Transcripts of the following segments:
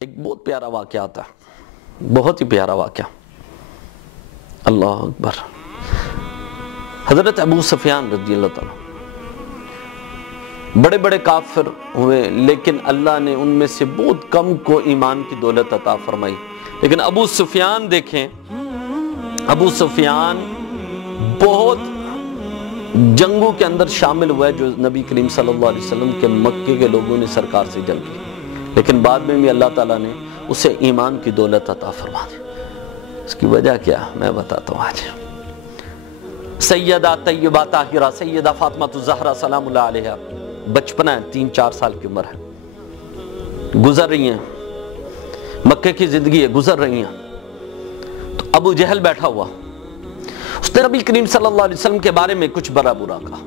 ایک بہت پیارا واقعہ آتا ہے، بہت ہی پیارا واقعہ۔ اللہ اکبر۔ حضرت ابو سفیان رضی اللہ تعالیٰ بڑے بڑے کافر ہوئے، لیکن اللہ نے ان میں سے بہت کم کو ایمان کی دولت عطا فرمائی۔ لیکن ابو سفیان دیکھیں، ابو سفیان بہت جنگوں کے اندر شامل ہوا ہے جو نبی کریم صلی اللہ علیہ وسلم کے مکے کے لوگوں نے سرکار سے جنگ کی، لیکن بعد میں بھی اللہ تعالیٰ نے اسے ایمان کی دولت عطا فرما دی۔ اس کی وجہ کیا میں بتاتا ہوں آج۔ سیدہ طیبہ طاہرہ سیدہ فاطمہ الزہرا سلام اللہ علیہا، بچپنا ہے، 3-4 سال کی عمر ہے، گزر رہی ہیں، مکے کی زندگی ہے، گزر رہی ہیں۔ تو ابو جہل بیٹھا ہوا، اس نے نبی کریم صلی اللہ علیہ وسلم کے بارے میں کچھ برا برا کہا۔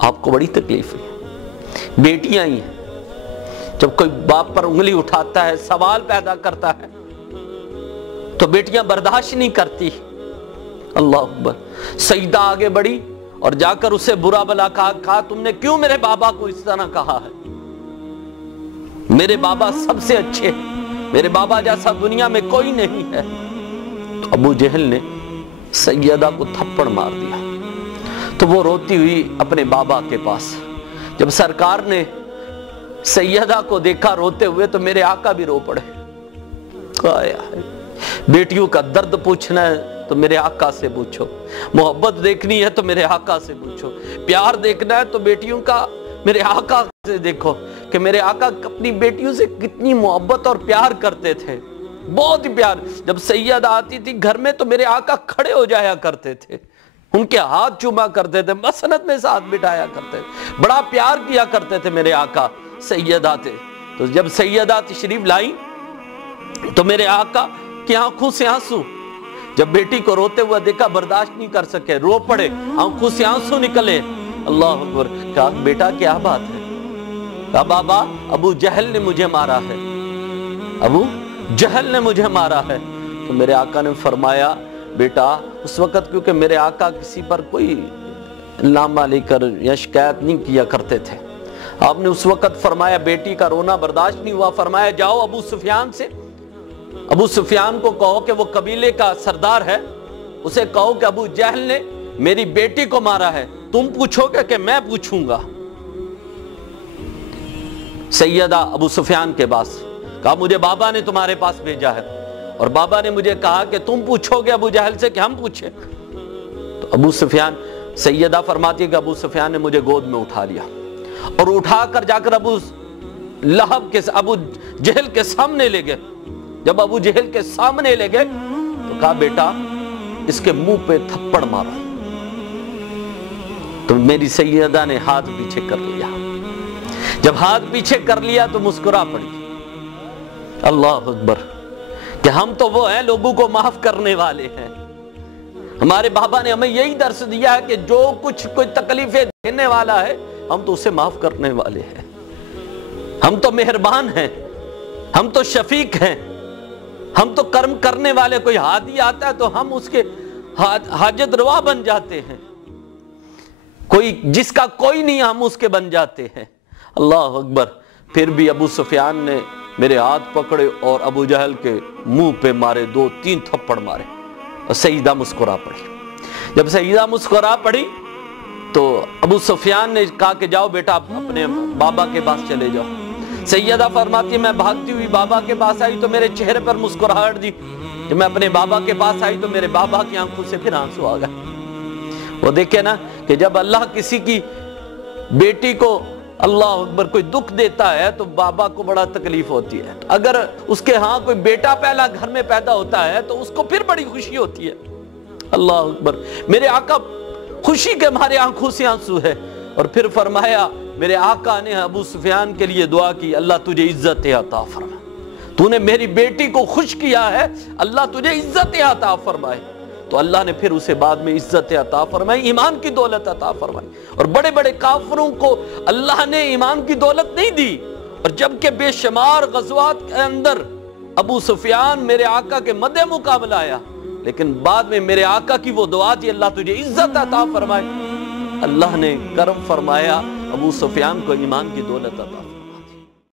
آپ کو بڑی تکلیف ہوئی، بیٹیاں آئی ہیں، جب کوئی باپ پر انگلی اٹھاتا ہے، سوال پیدا کرتا ہے تو بیٹیاں برداشت نہیں کرتی۔ اللہ اکبر۔ سیدہ آگے بڑھی اور جا کر اسے برا بلا کہا تم نے کیوں میرے بابا کو اس طرح کہا ہے؟ میرے بابا سب سے اچھے ہیں، میرے بابا جیسا دنیا میں کوئی نہیں ہے۔ تو ابو جہل نے سیدہ کو تھپڑ مار دیا، تو وہ روتی ہوئی اپنے بابا کے پاس۔ جب سرکار نے سیدہ کو دیکھا روتے ہوئے تو میرے آقا بھی رو پڑے۔ بیٹیوں کا درد پوچھنا ہے تو میرے آقا سے پوچھو، محبت دیکھنی ہے تو میرے آقا سے پوچھو، پیار دیکھنا ہے تو بیٹیوں کا میرے آقا سے دیکھو کہ میرے آقا اپنی بیٹیوں سے کتنی محبت اور پیار کرتے تھے، بہت ہی پیار۔ جب سیدہ آتی تھی گھر میں تو میرے آقا کھڑے ہو جایا کرتے تھے، ان کے ہاتھ چوما کرتے تھے، مسند میں ساتھ بٹھایا کرتے تھے، بڑا پیار کیا کرتے تھے میرے آقا سیدہ تھے۔ تو جب سیدہ تشریف لائی تو میرے آقا کی آنکھوں سے آنسو، جب بیٹی کو روتے ہوا دیکھا برداشت نہیں کر سکے، رو پڑے، آنکھوں سے آنسو نکلے۔ اللہ اکبر۔ کہا بیٹا کیا بات ہے؟ کہا بابا ابو جہل نے مجھے مارا ہے، ابو جہل نے مجھے مارا ہے۔ تو میرے آقا نے فرمایا بیٹا اس وقت کیونکہ میرے آقا کسی پر کوئی لامہ لے کر یا شکایت نہیں کیا کرتے تھے، آپ نے اس وقت فرمایا بیٹی کا رونا برداشت نہیں ہوا، فرمایا جاؤ ابو سفیان سے، ابو سفیان کو کہو کہ وہ قبیلے کا سردار ہے، اسے کہو کہ ابو جہل نے میری بیٹی کو مارا ہے، تم پوچھو گے کہ میں پوچھوں گا؟ سیدہ ابو سفیان کے پاس کہا مجھے بابا نے تمہارے پاس بھیجا ہے، اور بابا نے مجھے کہا کہ تم پوچھو گے ابو جہل سے کہ ہم پوچھیں؟ تو ابو سفیان، سیدہ فرماتی ہے کہ ابو سفیان نے مجھے گود میں اٹھا لیا اور اٹھا کر جا کر ابو جہل کے سامنے لے گئے۔ جب ابو جہل کے سامنے لے گئے تو کہا بیٹا اس کے منہ پہ تھپڑ مارو۔ تو میری سیدہ نے ہاتھ پیچھے کر لیا، جب ہاتھ پیچھے کر لیا تو مسکرا پڑی۔ اللہ اکبر۔ کہ ہم تو وہ ہیں لوگوں کو معاف کرنے والے ہیں، ہمارے بابا نے ہمیں یہی درس دیا ہے کہ جو کچھ کوئی تکلیفیں دینے والا ہے ہم تو اسے معاف کرنے والے ہیں، ہم تو مہربان ہیں، ہم تو شفیق ہیں، ہم تو کرم کرنے والے۔ کوئی ہادی آتا ہے تو ہم اس کے حاجت روا بن جاتے ہیں، کوئی جس کا کوئی نہیں ہم اس کے بن جاتے ہیں۔ اللہ اکبر۔ پھر بھی ابو سفیان نے میرے ہاتھ پکڑے اور ابو جہل کے منہ پہ مارے، 2-3 تھپڑ مارے، اور سیدہ مسکرا پڑی۔ جب سیدہ مسکرا پڑی تو ابو سفیان نے کہا کہ جاؤ بیٹا اپنے بابا کے پاس چلے جاؤ۔ سیدہ فرماتی ہے میں بھاگتی ہوئی بابا کے پاس آئی تو میرے چہرے پر مسکراہٹ دی، جب میں اپنے بابا کے پاس آئی تو میرے بابا کی آنکھوں سے پھر آنسو آ گئے۔ وہ دیکھے نا کہ جب اللہ کسی کی بیٹی کو اللہ اکبر کوئی دکھ دیتا ہے تو بابا کو بڑا تکلیف ہوتی ہے، اگر اس کے ہاں کوئی بیٹا پہلا گھر میں پیدا ہوتا ہے تو اس کو پھر بڑی خوشی ہوتی ہے۔ اللہ اکبر۔ میرے آقا خوشی کے مارے آنکھوں سے آنسو ہے، اور پھر فرمایا میرے آقا نے ابو سفیان کے لیے دعا کی اللہ تجھے عزت عطا فرمائے، تو نے میری بیٹی کو خوش کیا ہے، اللہ تجھے عزت عطا فرمائے۔ تو اللہ نے پھر اسے بعد میں عزت عطا فرمائی، ایمان کی دولت عطا فرمائی، اور بڑے بڑے کافروں کو اللہ نے ایمان کی دولت نہیں دی، اور جبکہ بے شمار غزوات کے اندر ابو سفیان میرے آقا کے مد مقابلہ آیا، لیکن بعد میں میرے آقا کی وہ دعا تھی اللہ تجھے عزت عطا فرمائے، اللہ نے کرم فرمایا ابو سفیان کو ایمان کی دولت عطا فرمائی۔